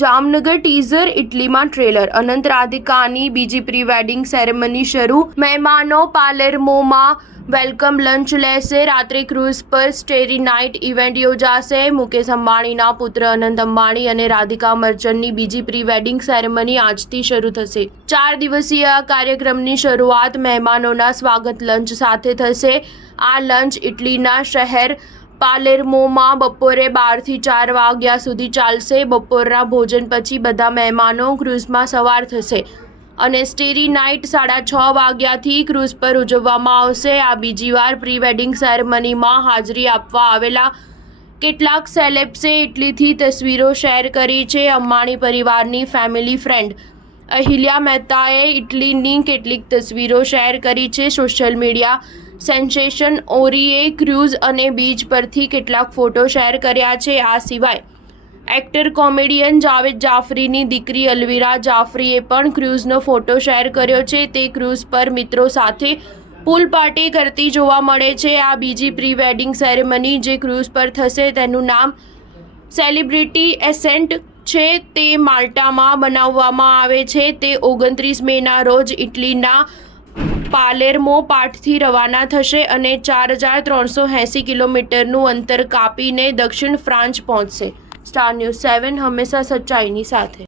Jamnagar teaser ઇટલીમાં trailer અનંત રાધિકાની બીજી pre wedding ceremony શરૂ મહેમાનો પાલેર્મોમાં વેલકમ લંચ લેશે રાત્રે ક્રૂઝ પર સ્ટેરી નાઇટ ઇવેન્ટ યોજાશે મુકેશ અંબાણીના પુત્ર અનંત અંબાણી અને રાધિકા મર્ચન્ટની બીજી પ્રી વેડિંગ સેરેમની આજથી શરૂ થશે 4 દિવસીય આ કાર્યક્રમની શરૂઆત મહેમાનોના સ્વાગત લંચ સાથે થશે આ લંચ ઇટલીના શહેર પાલેર્મોમાં બપોરે 12 થી 4 વાગ્યા સુધી ચાલશે બપોરના ભોજન પછી બધા મહેમાનો ક્રૂઝમાં સવાર થશે અને સ્ટેરી નાઇટ 6:30 વાગ્યાથી ક્રૂઝ પર ઉજવવામાં આવશે આ બીજી વાર પ્રી વેડિંગ સેરેમનીમાં હાજરી આપવા આવેલા કેટલાક સેલેબ્સે ઇટલીથી તસવીરો શેર કરી છે અંબાણી પરિવારની ફેમિલી ફ્રેન્ડ અહિલ્યા મહેતાએ ઇટલીની કેટલીક તસવીરો શેર કરી છે સોશિયલ મીડિયા સેન્સેશન ઓરીએ ક્રૂઝ અને બીચ પરથી કેટલાક ફોટો શેર કર્યા છે આ સિવાય એક્ટર કોમેડિયન જાવેદ જાફરીની દીકરી અલવિરા જાફરીએ પણ ક્રૂઝનો ફોટો શેર કર્યો છે તે ક્રૂઝ પર મિત્રો સાથે પૂલ પાર્ટી કરતી જોવા મળે છે આ બીજી પ્રી વેડિંગ સેરેમની જે ક્રૂઝ પર થશે તેનું નામ સેલિબ્રિટી એસેન્ટ છે તે માલ્ટામાં બનાવવામાં આવે છે તે 29 મેના રોજ ઇટલીના પાલેર્મો પાઠથી રવાના થશે અને 4380 કિલોમીટરનું અંતર કાપીને દક્ષિણ ફ્રાન્સ પહોંચશે સ્ટાર ન્યૂઝ 7 હંમેશા સચ્ચાઈની સાથે।